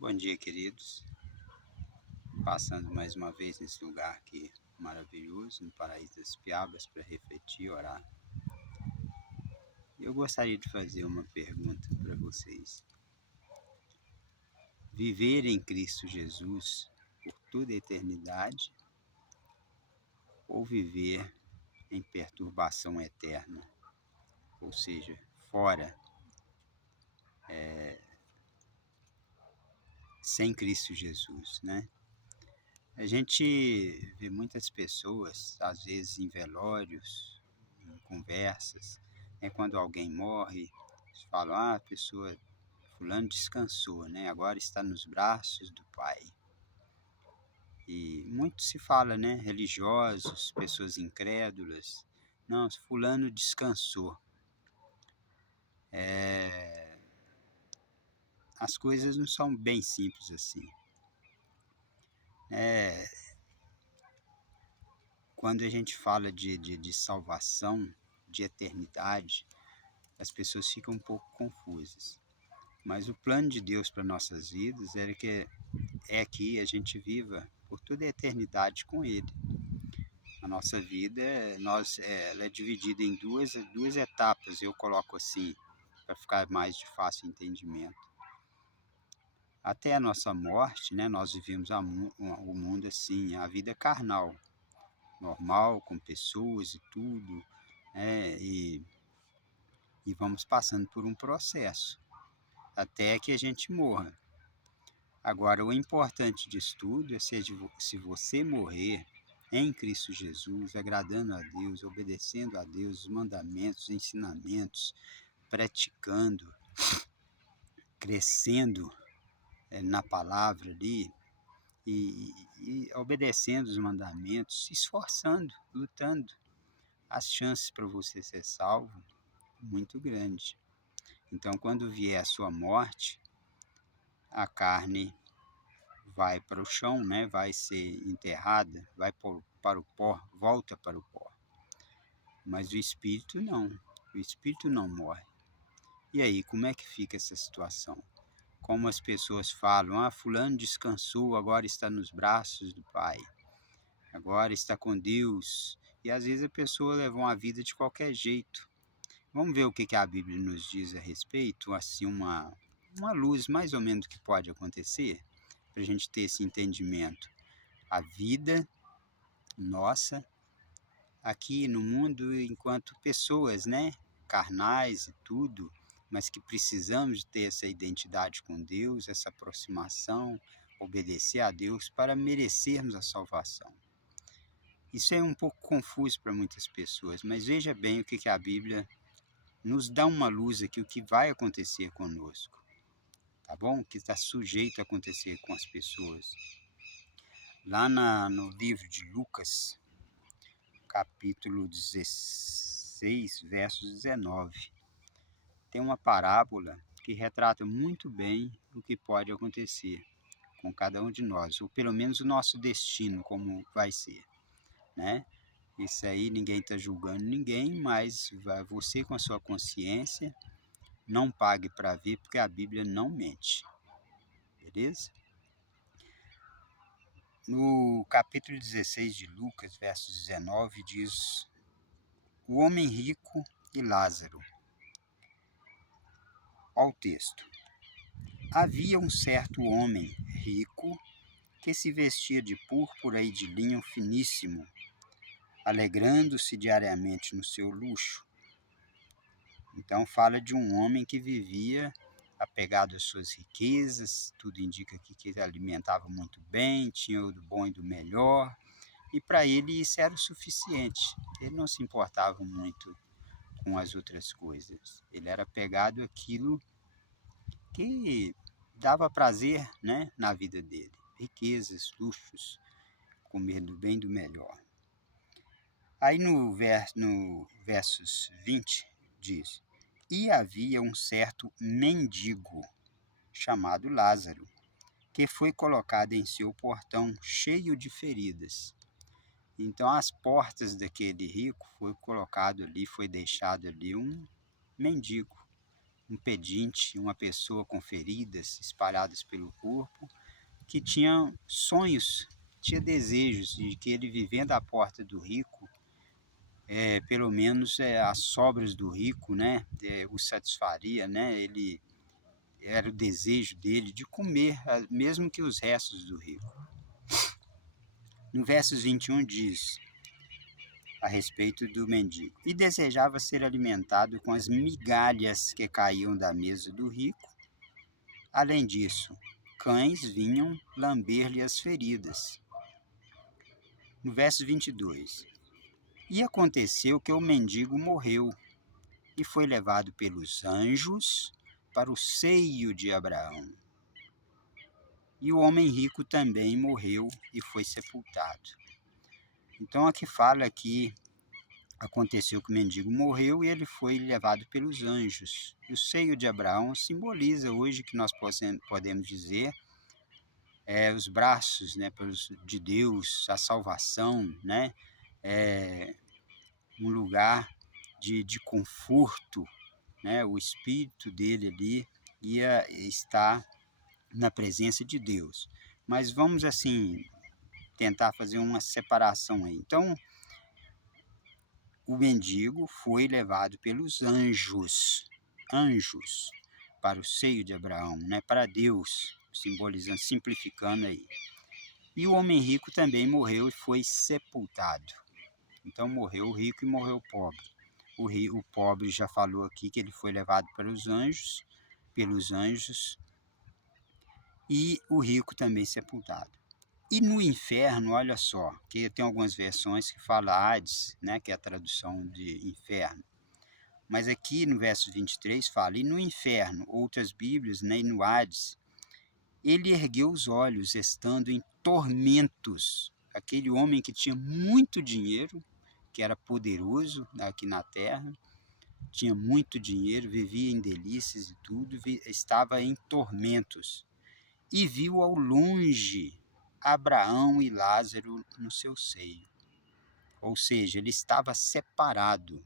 Bom dia, queridos. Passando mais uma vez nesse lugar aqui maravilhoso, no Paraíso das Piabas, para refletir e orar. Eu gostaria de fazer uma pergunta para vocês. Viver em Cristo Jesus por toda a eternidade ou viver em perturbação eterna? Ou seja, fora, sem Cristo Jesus, né? A gente vê muitas pessoas, às vezes em velórios, em conversas, quando alguém morre, eles falam, a pessoa, fulano descansou, né? Agora está nos braços do Pai. E muito se fala, né? Religiosos, pessoas incrédulas, não, fulano descansou. As coisas não são bem simples assim. Quando a gente fala de salvação, de eternidade, as pessoas ficam um pouco confusas. Mas o plano de Deus para nossas vidas é que a gente viva por toda a eternidade com Ele. A nossa vida, ela é dividida em duas etapas, eu coloco assim, para ficar mais de fácil entendimento. Até a nossa morte, né, nós vivemos o mundo assim, a vida carnal, normal, com pessoas e tudo, e vamos passando por um processo até que a gente morra. Agora, o importante disso tudo é se você morrer em Cristo Jesus, agradando a Deus, obedecendo a Deus, os mandamentos, os ensinamentos, praticando, crescendo na palavra ali e obedecendo os mandamentos, se esforçando, lutando, as chances para você ser salvo muito grande. Então, quando vier a sua morte, a carne vai para o chão, né? Vai ser enterrada, vai para o pó, volta para o pó. Mas o espírito não morre. E aí, como é que fica essa situação? Como as pessoas falam, fulano descansou, agora está nos braços do Pai, agora está com Deus. E às vezes a pessoa leva uma vida de qualquer jeito. Vamos ver o que a Bíblia nos diz a respeito, assim, uma luz mais ou menos do que pode acontecer, para a gente ter esse entendimento. A vida nossa aqui no mundo enquanto pessoas, né? Carnais e tudo, mas que precisamos de ter essa identidade com Deus, essa aproximação, obedecer a Deus para merecermos a salvação. Isso é um pouco confuso para muitas pessoas, mas veja bem o que a Bíblia nos dá uma luz aqui, o que vai acontecer conosco, tá bom? O que está sujeito a acontecer com as pessoas. Lá no livro de Lucas, capítulo 16, versos 19, tem uma parábola que retrata muito bem o que pode acontecer com cada um de nós, ou pelo menos o nosso destino, como vai ser, né? Isso aí ninguém está julgando ninguém, mas você com a sua consciência, não pague para ver, porque a Bíblia não mente, beleza? No capítulo 16 de Lucas, verso 19, diz: o homem rico e Lázaro. Ao texto: havia um certo homem rico que se vestia de púrpura e de linho finíssimo, alegrando-se diariamente no seu luxo. Então fala de um homem que vivia apegado às suas riquezas, tudo indica que ele alimentava muito bem, tinha o do bom e do melhor, e para ele isso era o suficiente. Ele não se importava muito com as outras coisas. Ele era apegado àquilo que dava prazer, né, na vida dele. Riquezas, luxos, comer do bem e do melhor. Aí no versos 20 diz: e havia um certo mendigo chamado Lázaro, que foi colocado em seu portão cheio de feridas. Então às portas daquele rico foi colocado ali, foi deixado ali um mendigo, um pedinte, uma pessoa com feridas espalhadas pelo corpo, que tinha sonhos, tinha desejos de que ele, vivendo à porta do rico, pelo menos as sobras do rico, né, o satisfaria, né, ele era o desejo dele de comer, mesmo que os restos do rico. No versos 21 diz a respeito do mendigo: e desejava ser alimentado com as migalhas que caíam da mesa do rico. Além disso, cães vinham lamber-lhe as feridas. No verso 22, e aconteceu que o mendigo morreu e foi levado pelos anjos para o seio de Abraão. E o homem rico também morreu e foi sepultado. Então aqui fala que aconteceu que o mendigo morreu e ele foi levado pelos anjos. E o seio de Abraão simboliza hoje, que nós podemos dizer, os braços, né, de Deus, a salvação, né, um lugar de conforto, né, o espírito dele ali ia estar na presença de Deus. Mas vamos assim tentar fazer uma separação aí. Então, o mendigo foi levado pelos anjos, para o seio de Abraão, né, para Deus, simbolizando, simplificando aí. E o homem rico também morreu e foi sepultado. Então morreu o rico e morreu o pobre. O pobre já falou aqui que ele foi levado pelos anjos, e o rico também sepultado. E no inferno, olha só, que tem algumas versões que falam Hades, né, que é a tradução de inferno. Mas aqui no verso 23 fala, e no inferno, outras Bíblias, né, e no Hades, ele ergueu os olhos, estando em tormentos. Aquele homem que tinha muito dinheiro, que era poderoso aqui na terra, tinha muito dinheiro, vivia em delícias e tudo, estava em tormentos. E viu ao longe Abraão e Lázaro no seu seio. Ou seja, ele estava separado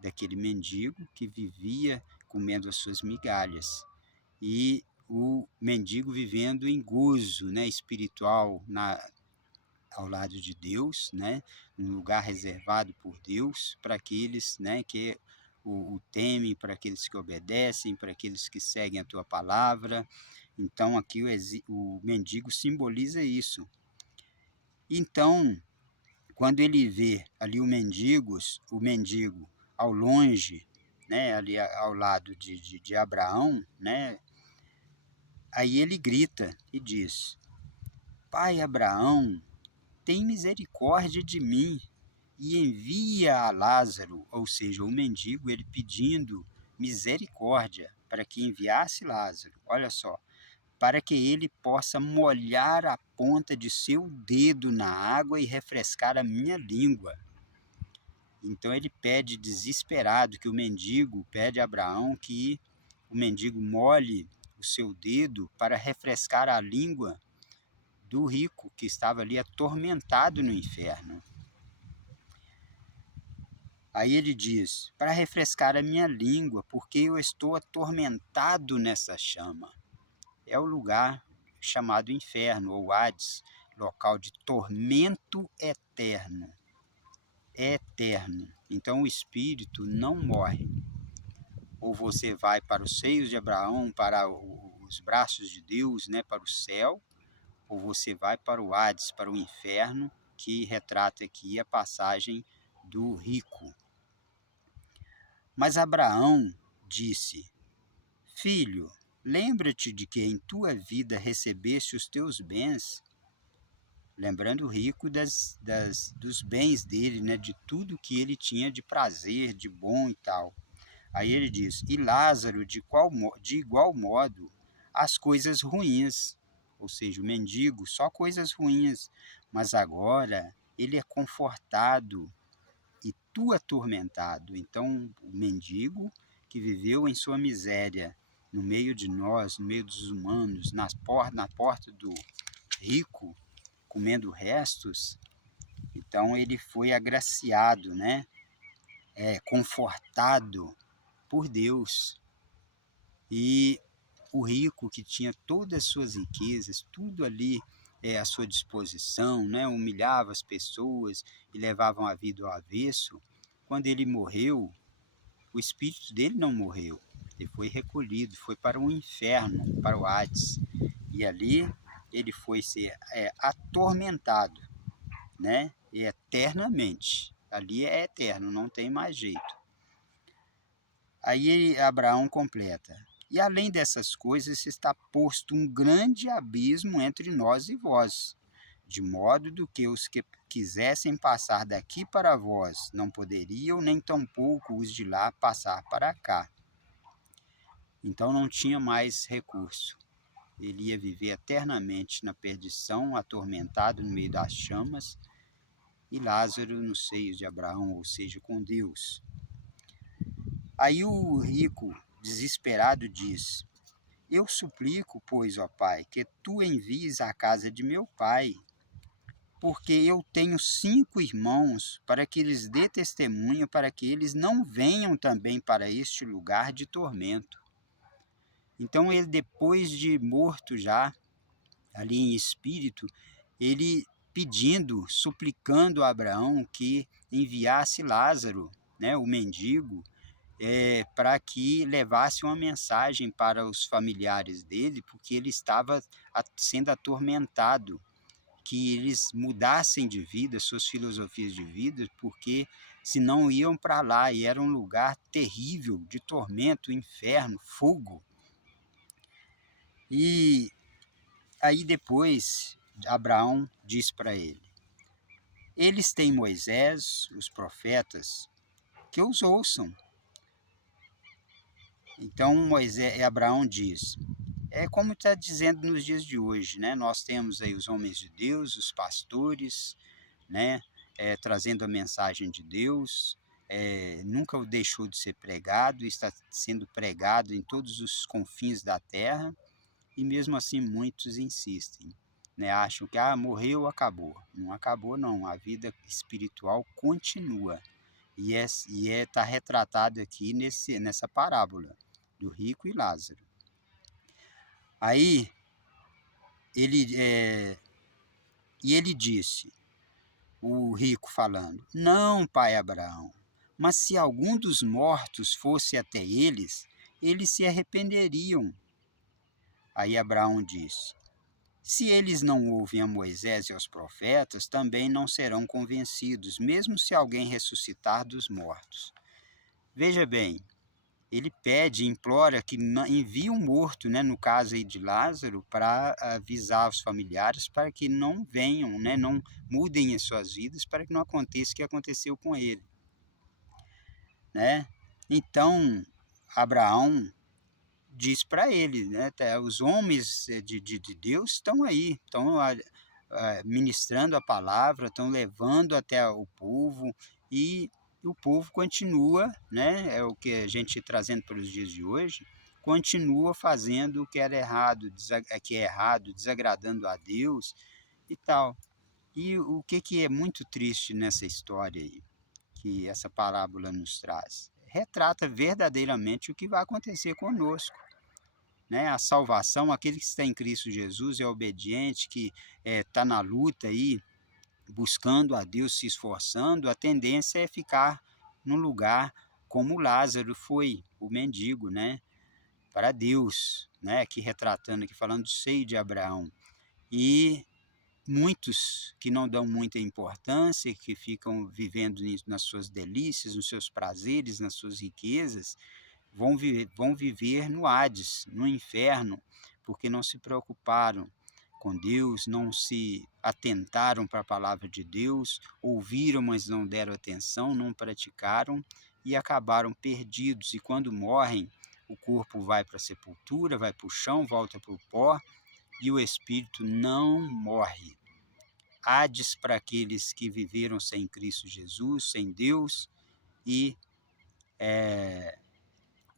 daquele mendigo que vivia comendo as suas migalhas. E o mendigo vivendo em gozo, né, espiritual ao lado de Deus, né, num lugar reservado por Deus para aqueles, né, que o temem, para aqueles que obedecem, para aqueles que seguem a tua palavra. Então aqui o mendigo simboliza isso. Então, quando ele vê ali o mendigo ao longe, né, ali ao lado de Abraão, né, aí ele grita e diz: Pai Abraão, tem misericórdia de mim e envia a Lázaro, ou seja, o mendigo, ele pedindo misericórdia para que enviasse Lázaro. Olha só, para que ele possa molhar a ponta de seu dedo na água e refrescar a minha língua. Então ele pede desesperado que o mendigo pede a Abraão que o mendigo molhe o seu dedo para refrescar a língua do rico que estava ali atormentado no inferno. Aí ele diz: para refrescar a minha língua, porque eu estou atormentado nessa chama. É o lugar chamado inferno ou Hades, local de tormento eterno. É eterno. Então o espírito não morre. Ou você vai para os seios de Abraão, para os braços de Deus, né, para o céu, ou você vai para o Hades, para o inferno, que retrata aqui a passagem do rico. Mas Abraão disse: Filho, lembra-te de que em tua vida recebeste os teus bens, lembrando o rico dos bens dele, né, de tudo que ele tinha de prazer, de bom e tal. Aí ele diz: e Lázaro, de igual modo, as coisas ruins, ou seja, o mendigo, só coisas ruins, mas agora ele é confortado e tu atormentado. Então, o mendigo que viveu em sua miséria, no meio de nós, no meio dos humanos, na porta do rico, comendo restos, então ele foi agraciado, né? Confortado por Deus. E o rico, que tinha todas as suas riquezas, tudo ali à sua disposição, né? Humilhava as pessoas e levavam a vida ao avesso. Quando ele morreu, o espírito dele não morreu. Ele foi recolhido, foi para o inferno, para o Hades. E ali ele foi ser atormentado, né? E eternamente. Ali é eterno, não tem mais jeito. Aí Abraão completa: e além dessas coisas está posto um grande abismo entre nós e vós, de modo do que os que quisessem passar daqui para vós não poderiam, nem tampouco os de lá passar para cá. Então não tinha mais recurso. Ele ia viver eternamente na perdição, atormentado no meio das chamas, e Lázaro nos seios de Abraão, ou seja, com Deus. Aí o rico, desesperado, diz: eu suplico, pois, ó Pai, que tu envies à casa de meu pai, porque eu tenho 5 irmãos, para que eles dê testemunho, para que eles não venham também para este lugar de tormento. Então ele, depois de morto já, ali em espírito, ele pedindo, suplicando a Abraão que enviasse Lázaro, né, o mendigo, para que levasse uma mensagem para os familiares dele, porque ele estava sendo atormentado, que eles mudassem de vida, suas filosofias de vida, porque senão iam para lá e era um lugar terrível, de tormento, inferno, fogo. E aí depois Abraão diz para ele: eles têm Moisés, os profetas, que os ouçam. Então Abraão diz: é como está dizendo nos dias de hoje, né? Nós temos aí os homens de Deus, os pastores, né? Trazendo a mensagem de Deus, nunca deixou de ser pregado, está sendo pregado em todos os confins da terra, e mesmo assim muitos insistem, né? Acham que morreu, acabou. Não acabou, não. A vida espiritual continua. E está retratado aqui nessa parábola do rico e Lázaro. Aí ele disse, o rico falando: não, pai Abraão, mas se algum dos mortos fosse até eles, eles se arrependeriam. Aí Abraão disse: se eles não ouvem a Moisés e aos profetas, também não serão convencidos, mesmo se alguém ressuscitar dos mortos. Veja bem, ele pede, implora que envie um morto, né, no caso aí de Lázaro, para avisar os familiares para que não venham, né, não mudem as suas vidas, para que não aconteça o que aconteceu com ele, né? Então, Abraão diz para ele, né, os homens de Deus estão aí, estão ministrando a palavra, estão levando até o povo, e o povo continua, né, é o que a gente trazendo para os dias de hoje, continua fazendo o que era errado, que é errado, desagradando a Deus e tal. E o que é muito triste nessa história aí, que essa parábola nos traz? Retrata verdadeiramente o que vai acontecer conosco, né? A salvação, aquele que está em Cristo Jesus é obediente, que está na luta aí, buscando a Deus, se esforçando, a tendência é ficar num lugar como Lázaro foi, o mendigo, né? Para Deus, né? Aqui retratando, aqui falando do seio de Abraão. E muitos que não dão muita importância, que ficam vivendo nas suas delícias, nos seus prazeres, nas suas riquezas, vão viver no Hades, no inferno, porque não se preocuparam com Deus, não se atentaram para a palavra de Deus, ouviram, mas não deram atenção, não praticaram e acabaram perdidos. E quando morrem, o corpo vai para a sepultura, vai para o chão, volta para o pó, e o espírito não morre. Hades para aqueles que viveram sem Cristo Jesus, sem Deus, e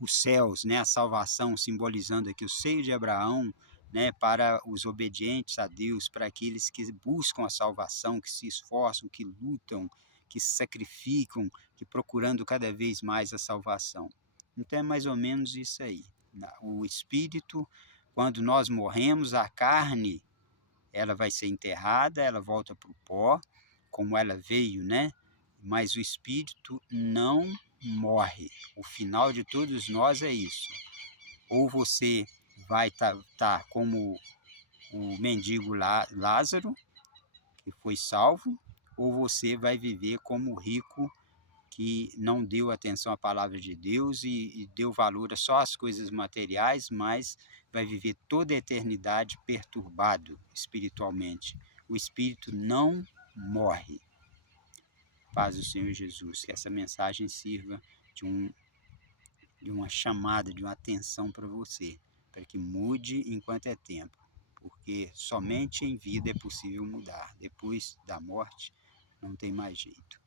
os céus, né, a salvação, simbolizando aqui o seio de Abraão, né, para os obedientes a Deus, para aqueles que buscam a salvação, que se esforçam, que lutam, que se sacrificam, que procurando cada vez mais a salvação. Então é mais ou menos isso aí. O espírito, quando nós morremos, a carne, ela vai ser enterrada, ela volta para o pó, como ela veio, né? Mas o espírito não morre. O final de todos nós é isso. Ou você vai estar como o mendigo Lázaro, que foi salvo, ou você vai viver como o rico que não deu atenção à palavra de Deus e deu valor a só às coisas materiais, mas vai viver toda a eternidade perturbado espiritualmente. O espírito não morre. Paz do Senhor Jesus, que essa mensagem sirva de uma chamada, de uma atenção para você, para que mude enquanto é tempo, porque somente em vida é possível mudar. Depois da morte, não tem mais jeito.